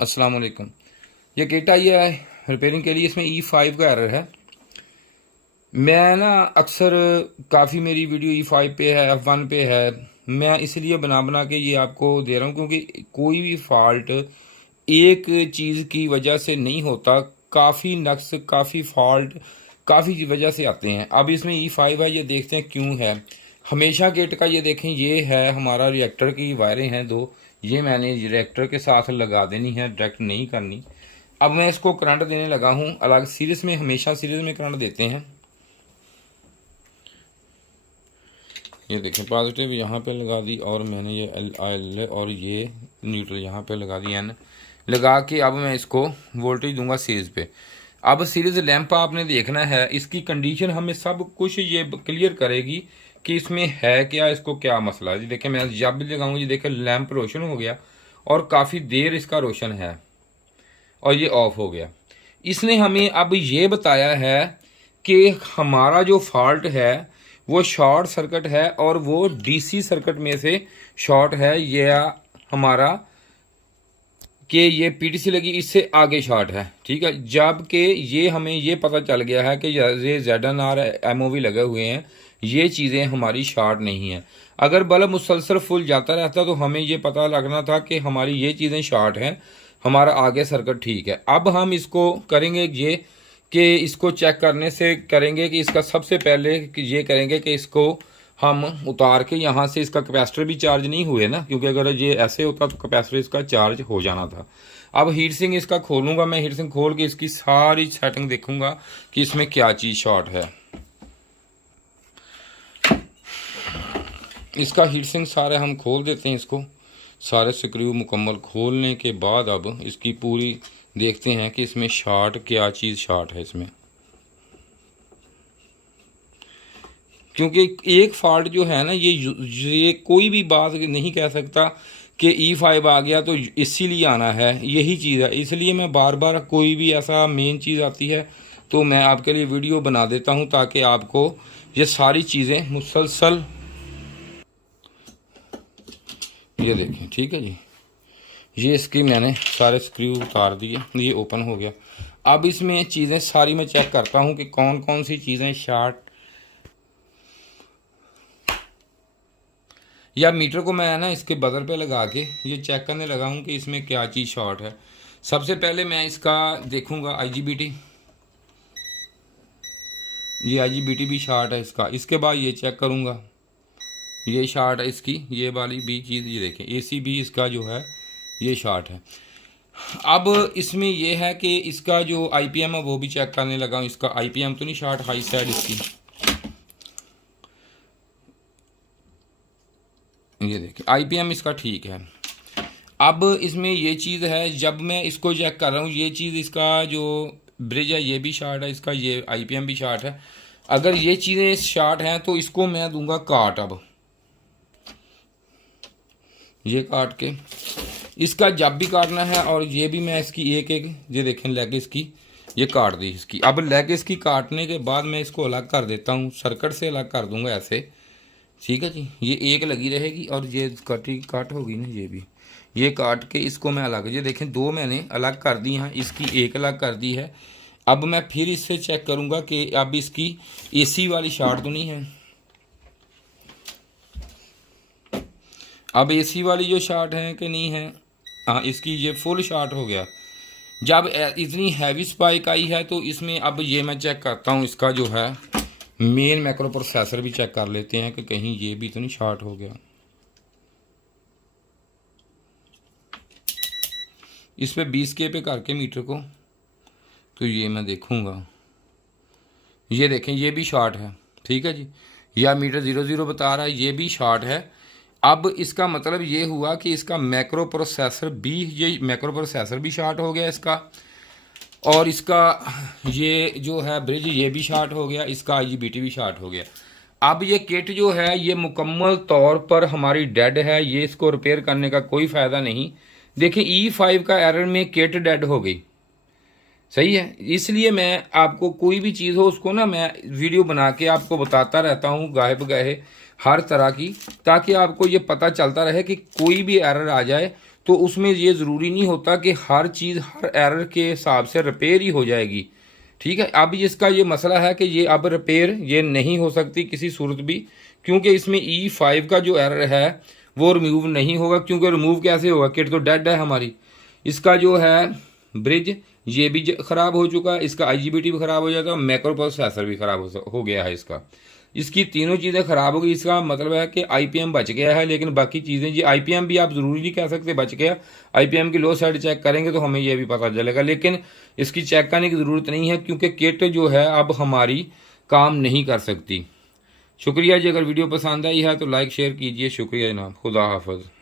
अस्सलाम वालेकुम। ये किट आई है रिपेयरिंग के लिए, इसमें E5 का एरर है। मैं ना अक्सर काफ़ी मेरी वीडियो E5 पे है, F1 पे है। मैं इसलिए बना बना के ये आपको दे रहा हूँ क्योंकि कोई भी फॉल्ट एक चीज़ की वजह से नहीं होता। काफ़ी नक्स, काफ़ी फॉल्ट काफ़ी वजह से आते हैं। अब इसमें E5 है, ये देखते हैं क्यों है। हमेशा किट का ये देखें, ये है हमारा रिएक्टर की वायरें हैं दो, ये मैंने रिएक्टर के साथ लगा देनी है, डायरेक्ट नहीं करनी। अब मैं इसको करंट देने लगा हूँ अलग सीरीज में, हमेशा सीरीज में करंट देते हैं। ये देखें पॉजिटिव यहाँ पे लगा दी और मैंने ये L और ये न्यूट्रल यहाँ पे लगा दी N लगा के अब मैं इसको वोल्टेज दूंगा सीरीज पे। अब सीरीज लैंप आपने देखना है, इसकी कंडीशन हमें सब कुछ ये क्लियर करेगी कि इसमें है क्या, इसको क्या मसला है। जी देखें मैं जब भी लगाऊंगा, ये देखें लैंप रोशन हो गया और काफ़ी देर इसका रोशन है और ये ऑफ हो गया। इसने हमें अब ये बताया है कि हमारा जो फॉल्ट है वो शॉर्ट सर्किट है और वो डीसी सर्किट में से शॉर्ट है, ये हमारा कि ये पीटीसी लगी इससे आगे शॉर्ट है, ठीक है। जबकि ये हमें ये पता चल गया है कि ये ZNR MOV लगे हुए हैं, ये चीज़ें हमारी शॉर्ट नहीं है। अगर बल्ब मुसलसल फुल जाता रहता तो हमें ये पता लगना था कि हमारी ये चीज़ें शॉर्ट हैं, हमारा आगे सर्किट ठीक है। अब हम इसको करेंगे ये कि इसको चेक करने से करेंगे कि इसका सबसे पहले ये करेंगे कि इसको हम उतार के यहाँ से, इसका कैपेसिटर भी चार्ज नहीं हुए ना, क्योंकि अगर ये ऐसे होता तो कैपेसिटर इसका चार्ज हो जाना था। अब हीट सिंक इसका खोलूंगा मैं, हीट सिंक खोल के इसकी सारी सेटिंग देखूंगा कि इसमें क्या चीज़ शॉर्ट है। इसका हीट सिंक सारे हम खोल देते हैं, इसको सारे स्क्रू मुकम्मल खोलने के बाद अब इसकी पूरी देखते हैं कि इसमें शॉर्ट क्या चीज़ शॉर्ट है इसमें। क्योंकि एक फॉल्ट जो है ना, ये कोई भी बात नहीं कह सकता कि E5 आ गया तो इसीलिए आना है, यही चीज़ है। इसलिए मैं बार बार कोई भी ऐसा मेन चीज़ आती है तो मैं आपके लिए वीडियो बना देता हूं ताकि आपको ये सारी चीज़ें मुसलसल, ये देखें, ठीक है जी। ये इसकी मैंने सारे स्क्रू उतार दिए, ये ओपन हो गया। अब इसमें चीज़ें सारी मैं चेक करता हूँ कि कौन कौन सी चीज़ें शॉर्ट, या मीटर को मैं ना इसके बदर पे लगा के ये चेक करने लगा हूँ कि इसमें क्या चीज़ शॉर्ट है। सबसे पहले मैं इसका देखूँगा IGBT, ये IGBT भी शॉर्ट है इसका। इसके बाद ये चेक करूँगा, ये शॉर्ट है इसकी, ये वाली भी चीज़, ये देखें AC भी इसका जो है ये शॉर्ट है। अब इसमें ये है कि इसका जो IPM है वो भी चेक करने लगा हूँ। इसका IPM तो नहीं शॉर्ट, हाई साइड इसकी, ये देखिए IPM इसका ठीक है। अब इसमें ये चीज़ है, जब मैं इसको चेक कर रहा हूँ, ये चीज़ इसका जो ब्रिज है ये भी शॉर्ट है इसका, ये IPM भी शॉर्ट है। अगर ये चीज़ें शॉर्ट हैं तो इसको मैं दूंगा काट। अब ये काट के इसका जब भी काटना है, और ये भी मैं इसकी एक एक, ये देखें लेग इसकी ये काट दी इसकी। अब लेग इसकी काटने के बाद मैं इसको अलग कर देता हूँ, सर्किट से अलग कर दूंगा ऐसे, ठीक है जी। ये एक लगी रहेगी और ये काट होगी ना, ये भी ये काट के इसको मैं अलग, ये देखें दो मैंने अलग कर दी हैं, इसकी एक अलग कर दी है। अब मैं फिर इससे चेक करूंगा कि अब इसकी AC वाली शॉर्ट तो नहीं है। अब AC वाली जो शॉर्ट है कि नहीं है, हाँ इसकी ये फुल शॉर्ट हो गया। जब इतनी हैवी स्पाइक आई है तो इसमें अब ये मैं चेक करता हूँ, इसका जो है मेन मैक्रो प्रोसेसर भी चेक कर लेते हैं कि कहीं ये भी तो नहीं शॉर्ट हो गया। इस पे 20K पे करके मीटर को, तो ये मैं देखूंगा, ये देखें ये भी शॉर्ट है, ठीक है जी। या मीटर 00 बता रहा है, ये भी शॉर्ट है। अब इसका मतलब ये हुआ कि इसका मैक्रो प्रोसेसर भी, ये मैक्रो प्रोसेसर भी शॉर्ट हो गया इसका, और इसका ये जो है ब्रिज ये भी शॉर्ट हो गया, इसका IGBT भी शॉर्ट हो गया। अब ये किट जो है ये मुकम्मल तौर पर हमारी डेड है, ये इसको रिपेयर करने का कोई फ़ायदा नहीं। देखिए E5 का एरर में किट डेड हो गई, सही है। इसलिए मैं आपको कोई भी चीज़ हो उसको ना मैं वीडियो बना के आपको बताता रहता हूँ गाहे बगाहे हर तरह की, ताकि आपको ये पता चलता रहे कि कोई भी एरर आ जाए तो उसमें ये ज़रूरी नहीं होता कि हर चीज़ हर एरर के हिसाब से रिपेयर ही हो जाएगी। ठीक है, अब इसका ये मसला है कि ये अब रिपेयर ये नहीं हो सकती किसी सूरत भी, क्योंकि इसमें E5 का जो एरर है वो रिमूव नहीं होगा। क्योंकि रिमूव कैसे होगा, किट तो डेड है हमारी। इसका जो है ब्रिज ये भी ख़राब हो चुका है, इसका IGBT भी ख़राब हो जाता है, मैक्रो प्रोसेसर भी ख़राब हो गया है इसका। इसकी तीनों चीज़ें ख़राब हो गई। इसका मतलब है कि IPM बच गया है, लेकिन बाकी चीज़ें ये IPM भी आप ज़रूरी नहीं कह सकते बच गया। IPM की लो साइड चेक करेंगे तो हमें ये भी पता चलेगा, लेकिन इसकी चेक करने की ज़रूरत नहीं है क्योंकि किट जो है अब हमारी काम नहीं कर सकती। शुक्रिया जी, अगर वीडियो पसंद आई है तो लाइक शेयर कीजिए। शुक्रिया जनाब, खुदा हाफ़िज़।